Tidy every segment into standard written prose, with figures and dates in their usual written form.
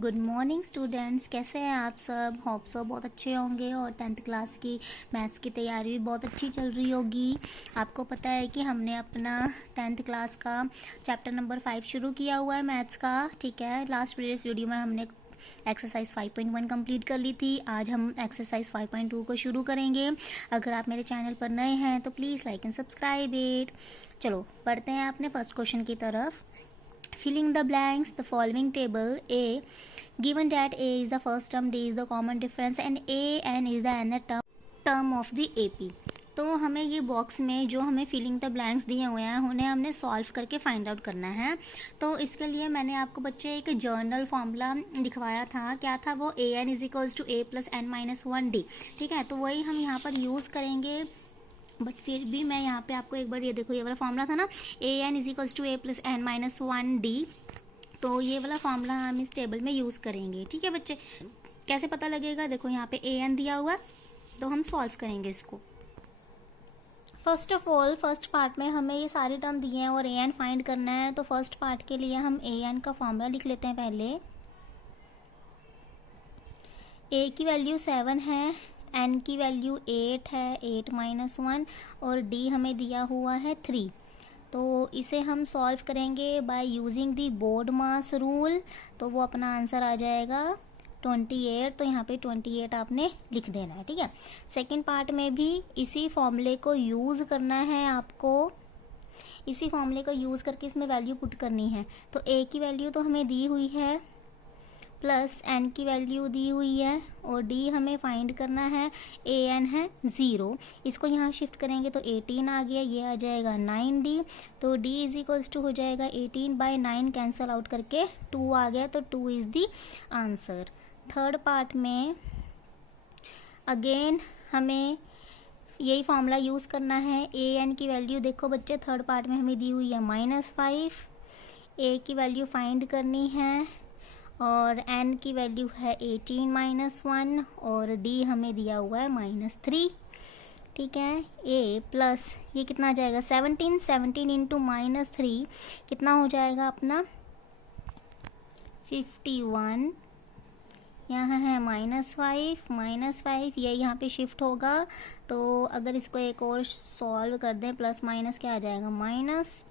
Good morning students, कैसे हैं आप सब। होप सो बहुत अच्छे होंगे और 10th क्लास की मैथ्स की तैयारी भी बहुत अच्छी चल रही होगी। आपको पता है कि हमने अपना 10th क्लास का चैप्टर नंबर 5 शुरू किया हुआ है मैथ्स का। ठीक है, लास्ट प्रीवियस वीडियो में हमने एक्सरसाइज 5.1 कंप्लीट कर ली थी। आज हम एक्सरसाइज 5.2 को शुरू करेंगे। अगर आप मेरे चैनल पर नए हैं तो please like and subscribe it. चलो पढ़ते हैं अपने फर्स्ट क्वेश्चन की तरफ। Filling the blanks, the following table A, given that A is the first term, D is the common difference and AN is the nth term of the AP। तो हमें ये box में जो हमें filling the blanks दिए हुए हैं उन्हें हमने सॉल्व करके फाइंड आउट करना है। तो इसके लिए मैंने आपको बच्चे एक जर्नल फॉर्मूला दिखवाया था। क्या था वो? AN is equals to A plus N minus 1D। ठीक है, तो वही हम यहाँ पर यूज़ करेंगे। बट फिर भी मैं यहाँ पे आपको एक बार ये देखो, ये वाला फॉर्मूला था ना, AN is equals to A plus N minus 1D। तो ये वाला फॉर्मूला हम इस टेबल में यूज़ करेंगे। ठीक है बच्चे, कैसे पता लगेगा? देखो यहाँ पे AN दिया हुआ है तो हम सॉल्व करेंगे इसको। First of all first part में हमें ये सारे टर्म दिए हैं और AN फाइंड करना है। तो फर्स्ट पार्ट के लिए हम AN का फॉर्मूला लिख लेते हैं पहले। A की वैल्यू 7 है, N की वैल्यू 8 है, 8 माइनस 1, और D हमें दिया हुआ है 3। तो इसे हम सॉल्व करेंगे by using the board mass rule. तो वो अपना आंसर आ जाएगा 28। तो यहाँ पे 28 आपने लिख देना है। ठीक है, सेकंड पार्ट में भी इसी फॉर्मूले को यूज़ करना है आपको। इसी फॉर्मूले को यूज़ करके इसमें वैल्यू पुट करनी है। तो A की वैल्यू तो हमें दी हुई है, प्लस N की वैल्यू दी हुई है, और D हमें फाइंड करना है। AN है 0, इसको यहाँ शिफ्ट करेंगे तो 18 आ गया, ये आ जाएगा 9D। तो D इज इक्वल्स टू हो जाएगा 18 बाई 9, कैंसल आउट करके 2 आ गया, तो 2 is the answer. Third part में अगेन हमें यही फॉर्मूला यूज़ करना है। AN की वैल्यू देखो बच्चे, थर्ड पार्ट में हमें दी हुई है -5। A की वैल्यू फाइंड करनी है और N की वैल्यू है 18 माइनस 1, और D हमें दिया हुआ है -3। ठीक है, A प्लस ये कितना आ जाएगा 17 इंटू -3 कितना हो जाएगा अपना 51। यहाँ है -5 ये यहाँ पे शिफ्ट होगा। तो अगर इसको एक और सॉल्व कर दें, प्लस माइनस क्या आ जाएगा माइनस,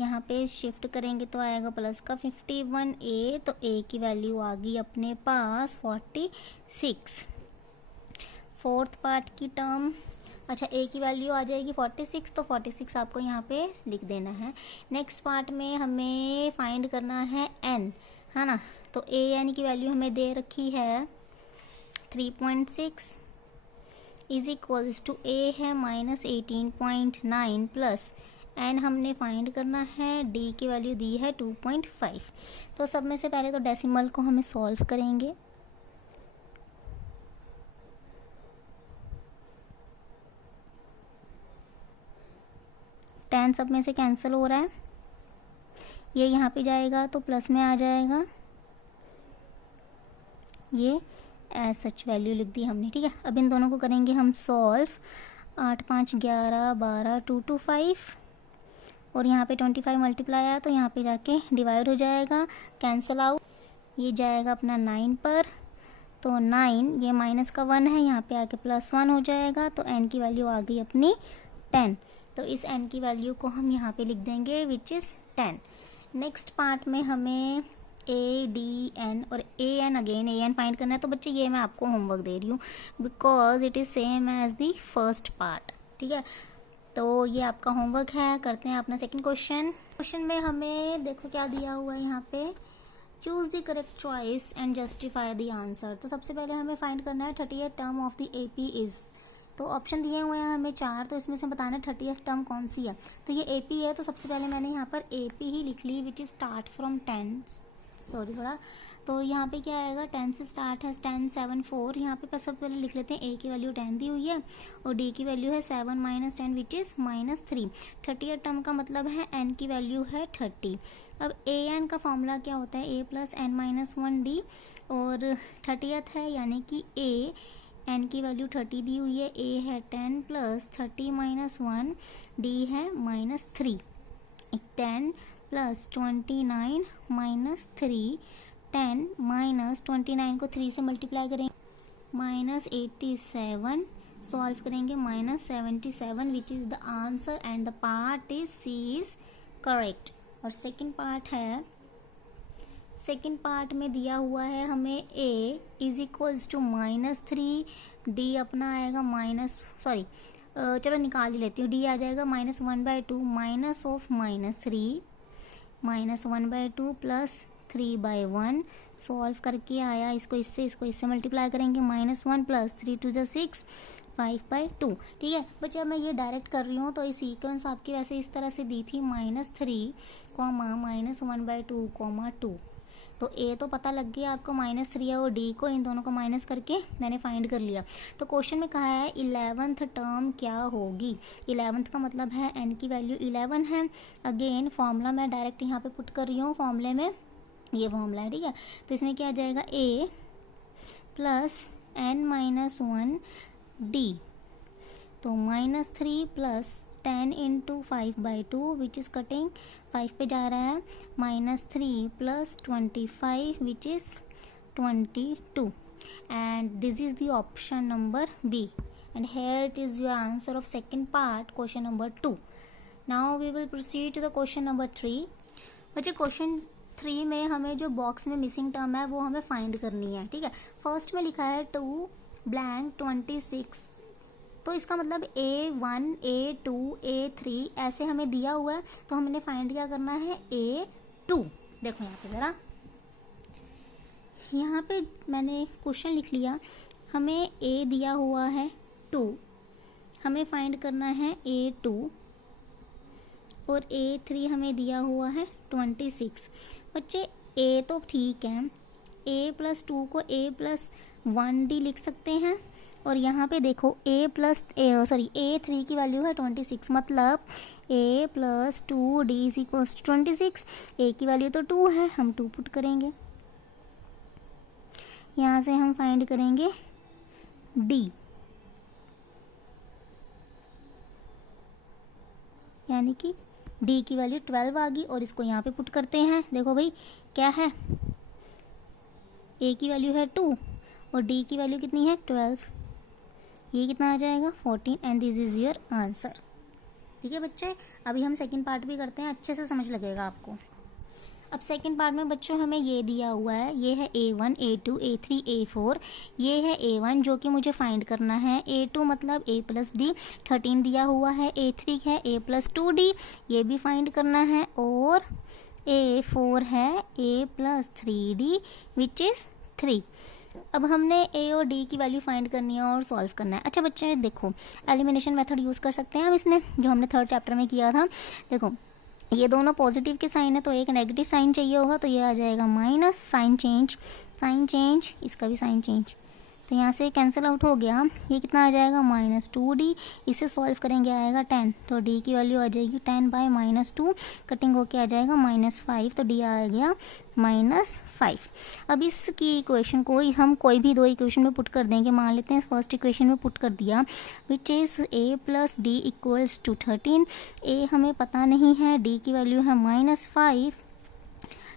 यहाँ पे शिफ्ट करेंगे तो आएगा प्लस का 51A। तो A की वैल्यू आ गई अपने पास 46। फोर्थ पार्ट की टर्म, अच्छा A की वैल्यू आ जाएगी 46, तो 46 आपको यहाँ पे लिख देना है। नेक्स्ट पार्ट में हमें फाइंड करना है N, है ना। तो AN की वैल्यू हमें दे रखी है 3.6 इज इक्वल्स टू A है -18.9 प्लस N हमने फाइंड करना है, D की वैल्यू दी है 2.5। तो सब में से पहले तो डेसिमल को हमें सॉल्व करेंगे। टेन सब में से कैंसिल हो रहा है, ये यहाँ पे जाएगा तो प्लस में आ जाएगा। ये एज सच वैल्यू लिख दी हमने। ठीक है, अब इन दोनों को करेंगे हम सॉल्व। 8 5 11 12 2 2 5, और यहाँ पे 25 मल्टीप्लाई आया तो यहाँ पे जाके डिवाइड हो जाएगा, कैंसिल आउट, ये जाएगा अपना 9 पर। तो 9 ये माइनस का 1 है, यहाँ पे आके +1 हो जाएगा। तो N की वैल्यू आ गई अपनी 10। तो इस N की वैल्यू को हम यहाँ पे लिख देंगे विच इज़ 10। नेक्स्ट पार्ट में हमें A D N और AN अगेन AN फाइंड करना है। तो बच्चे ये मैं आपको होमवर्क दे रही हूँ because it is same as the first part. ठीक है, तो ये आपका होमवर्क है। करते हैं अपना सेकंड क्वेश्चन में हमें देखो क्या दिया हुआ है यहाँ पे, choose the correct choice and justify the answer. तो सबसे पहले हमें फाइंड करना है 30th term of the AP is. तो ऑप्शन दिए हुए हैं हमें 4, तो इसमें से बताना है 30th टर्म कौन सी है। तो ये AP है, तो सबसे पहले मैंने यहाँ पर AP ही लिख ली which is start from 10। Sorry थोड़ा, तो यहाँ पे क्या आएगा 10 से स्टार्ट है, 10 7 4। यहाँ पे सबसे पहले लिख लेते हैं A की वैल्यू 10 दी हुई है और D की वैल्यू है 7 minus 10 which is -3। 30th term का मतलब है N की वैल्यू है 30। अब AN का फॉर्मूला क्या होता है, A plus N minus 1D, और 30th है यानी कि N की वैल्यू 30 दी हुई है, A है 10 प्लस 30 माइनस 1, D है -3। 10 प्लस 29 माइनस 3 10 माइनस 29 को 3 से मल्टीप्लाई करेंगे माइनस 87, सॉल्व करेंगे minus 77 which is the answer and the part is C is correct. और सेकंड पार्ट है, सेकंड पार्ट में दिया हुआ है हमें a is equals to -3, d अपना आएगा चलो निकाल ही लेती हूँ, d आ जाएगा -1/2 माइनस ऑफ -3 -1/2 प्लस 3/1, सॉल्व करके आया, इसको इससे मल्टीप्लाई करेंगे -1 प्लस 3 2 = 6 5/2। ठीक है बच्चे, अब मैं ये डायरेक्ट कर रही हूँ तो ये सीक्वेंस आपकी वैसे इस तरह से दी थी -3, -1/2, 2। तो a तो पता लग गया आपको -3 है और d को इन दोनों को माइनस करके मैंने फाइंड कर लिया। तो क्वेश्चन में कहा है 11th टर्म क्या होगी। 11th का मतलब है n की वैल्यू 11 है। अगेन फॉर्मूला मैं डायरेक्ट यहाँ पे पुट कर रही हूँ, फॉर्मूले में ये फॉर्मूला है। ठीक है, तो इसमें क्या आ जाएगा a प्लस n-1 d, तो -3 plus 10 into 5/2 which is cutting 5 पे जा रहा है, -3 plus 25 which is 22 and this is the option number B and here it is your answer of second part question number 2। Now we will proceed to the question number 3। बच्चे question 3 में हमें जो box में missing term है वो हमें find करनी है। ठीक है, फर्स्ट में लिखा है 2 ब्लैंक 26, तो इसका मतलब A1 A2 A3 ऐसे हमें दिया हुआ है, तो हमने फाइंड क्या करना है A2। देखो यहाँ पे ज़रा, यहाँ पे मैंने क्वेश्चन लिख लिया, हमें A दिया हुआ है 2, हमें फाइंड करना है A2 और A3 हमें दिया हुआ है 26। बच्चे A तो ठीक है, A+2 को A+1D लिख सकते हैं और यहाँ पे देखो A3 की वैल्यू है 26, मतलब A+2D is equals to 26। A की वैल्यू तो 2 है, हम 2 पुट करेंगे, यहाँ से हम फाइंड करेंगे D, यानी कि D की वैल्यू 12 आ गई और इसको यहाँ पे पुट करते हैं। देखो भाई क्या है, A की वैल्यू है 2 और D की वैल्यू कितनी है 12, ये कितना आ जाएगा 14 and this is your answer. ठीक है बच्चे, अभी हम सेकंड पार्ट भी करते हैं, अच्छे से समझ लगेगा आपको। अब सेकंड पार्ट में बच्चों हमें ये दिया हुआ है, ये है A1 A2 A3 A4, ये है A1 जो कि मुझे फाइंड करना है, A2 मतलब A+D 13 दिया हुआ है, A3 है A+2D ये भी फाइंड करना है, और A4 है A+3D विच इज़ 3। अब हमने A और D की वैल्यू फाइंड करनी है और सॉल्व करना है। अच्छा बच्चे देखो, एलिमिनेशन मेथड यूज़ कर सकते हैं हम इसमें, जो हमने थर्ड चैप्टर में किया था। देखो ये दोनों पॉजिटिव के साइन है तो एक नेगेटिव साइन चाहिए होगा, तो ये आ जाएगा माइनस, साइन चेंज, इसका भी साइन चेंज, तो यहाँ से कैंसिल आउट हो गया। ये कितना आ जाएगा -2D, इसे सॉल्व करेंगे आएगा 10, तो D की वैल्यू आ जाएगी 10/-2, कटिंग होके आ जाएगा -5, तो D आ गया -5। अब इसकी इक्वेशन को हम कोई भी दो इक्वेशन में पुट कर देंगे, मान लेते हैं फर्स्ट इक्वेशन में पुट कर दिया which is A+D equals to 13। A हमें पता नहीं है, D की वैल्यू है -5,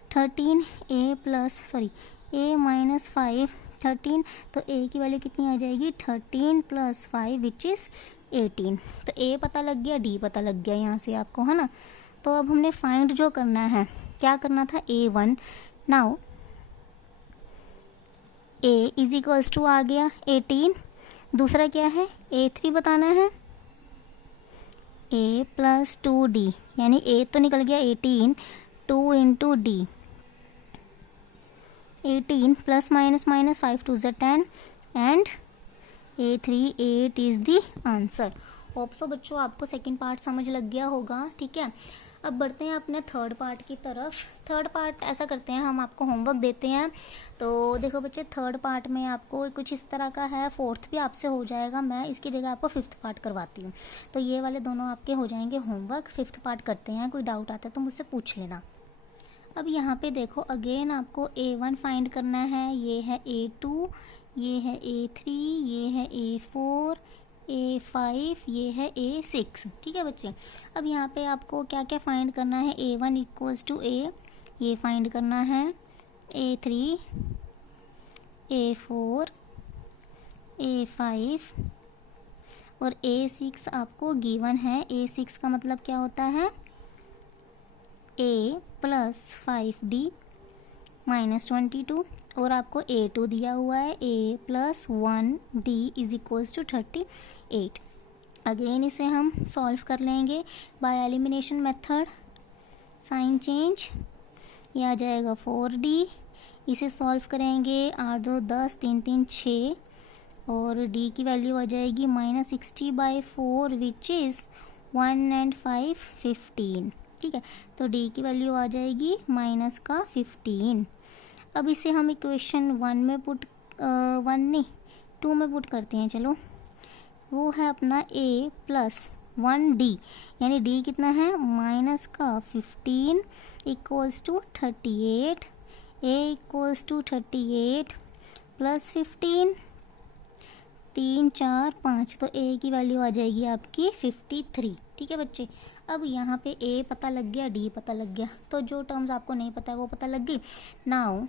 13 A-5 13, तो A की वैल्यू कितनी आ जाएगी 13 + 5 विच इज़ 18। तो A पता लग गया, D पता लग गया यहाँ से आपको, है ना। तो अब हमने फाइंड जो करना है, क्या करना था A1, now A is equals to आ गया 18, दूसरा क्या है A3 बताना है, A+2D यानी A तो निकल गया 18, 2 × D 18 + -5 2 = 10 and A3 8 is the answer. Hope so बच्चों आपको सेकंड पार्ट समझ लग गया होगा। ठीक है, अब बढ़ते हैं अपने थर्ड पार्ट की तरफ। थर्ड पार्ट ऐसा करते हैं, हम आपको होमवर्क देते हैं। तो देखो बच्चे, थर्ड पार्ट में आपको कुछ इस तरह का है, फोर्थ भी आपसे हो जाएगा, मैं इसकी जगह आपको फिफ्थ पार्ट करवाती हूँ। तो ये वाले दोनों आपके हो जाएंगे होमवर्क। फिफ्थ पार्ट करते हैं, कोई डाउट आता है तो मुझसे पूछ लेना। अब यहाँ पे देखो अगेन आपको A1 फाइंड करना है, ये है A2, ये है A3, ये है A4, A5, ये है A6। ठीक है बच्चे, अब यहाँ पे आपको क्या क्या फाइंड करना है, A1 = A, ये फाइंड करना है, A3, A4, A5 और A6 आपको गिवन है। A6 का मतलब क्या होता है, A प्लस 5D माइनस 22 और आपको A2 दिया हुआ है A plus 1D is equals to 38। Again इसे हम सॉल्व कर लेंगे by elimination method. Sign change, ये आ जाएगा 4D। इसे सॉल्व करेंगे 8 2 10 3 3 6 और D की वैल्यू आ जाएगी -60/4 विच इज़ 1 and 5 15। ठीक है, तो D की वैल्यू आ जाएगी -15। अब इसे हम इक्वेशन 1 में पुट 1 नहीं 2 में पुट करते हैं। चलो, वो है अपना A प्लस 1D, यानी D कितना है -15 equals to 38। A equals to 38 plus 15, 3 4 5, तो A की वैल्यू आ जाएगी आपकी 53। ठीक है बच्चे, अब यहाँ पे A पता लग गया, D पता लग गया, तो जो टर्म्स आपको नहीं पता है वो पता लग गई। नाउ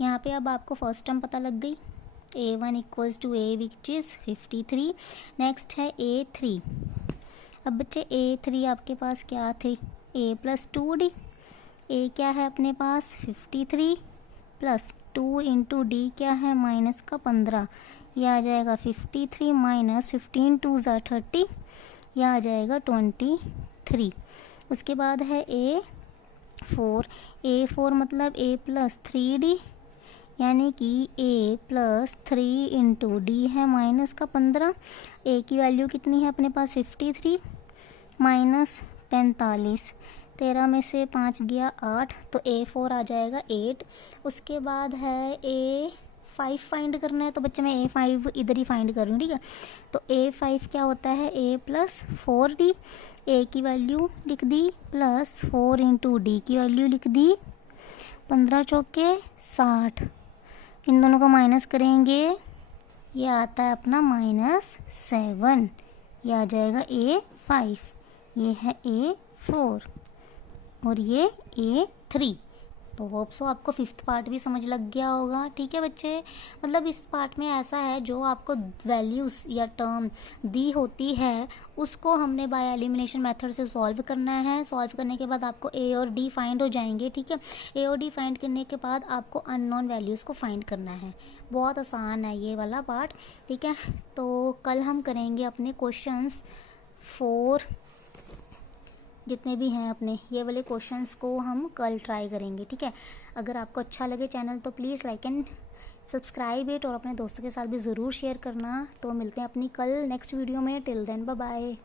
यहाँ पे अब आपको फर्स्ट टर्म पता लग गई, A1 equals to A which is 53। Next है A3। अब बच्चे A3 आपके पास क्या थे, A प्लस 2D। A क्या है अपने पास 53 प्लस 2 इंटू D क्या है माइनस का 15, यह आ जाएगा 53 माइनस 15 2 ज़ा 30, यह आ जाएगा 23। उसके बाद है A4 मतलब A प्लस 3D, यानी कि A प्लस 3 इंटू D है माइनस का 15। A की वैल्यू कितनी है अपने पास 53 माइनस 45, 13 में से 5 गया 8, तो A4 आ जाएगा 8। उसके बाद है A5 फाइंड करना है, तो बच्चे मैं A5 इधर ही फाइंड कर रही हूँ। ठीक है, तो A5 क्या होता है A प्लस 4D। A की वैल्यू लिख दी प्लस 4 इंटू D की वैल्यू लिख दी, 15 चौके 60, इन दोनों को माइनस करेंगे, ये आता है अपना -7, ये आ जाएगा A5, ये है A4 और ये A3। तो होप सो आपको फिफ्थ पार्ट भी समझ लग गया होगा। ठीक है बच्चे, मतलब इस पार्ट में ऐसा है जो आपको वैल्यूज़ या टर्म दी होती है उसको हमने बाय एलिमिनेशन मेथड से सॉल्व करना है। सॉल्व करने के बाद आपको A और D फाइंड हो जाएंगे। ठीक है, A और D फाइंड करने के बाद आपको अननोन वैल्यूज़ को फाइंड करना है। बहुत आसान है ये वाला पार्ट। ठीक है, तो कल हम करेंगे अपने क्वेश्चंस 4 जितने भी हैं अपने, ये वाले क्वेश्चंस को हम कल ट्राई करेंगे। ठीक है, अगर आपको अच्छा लगे चैनल तो please like and subscribe it और अपने दोस्तों के साथ भी ज़रूर शेयर करना। तो मिलते हैं अपनी कल नेक्स्ट वीडियो में। Till then bye bye.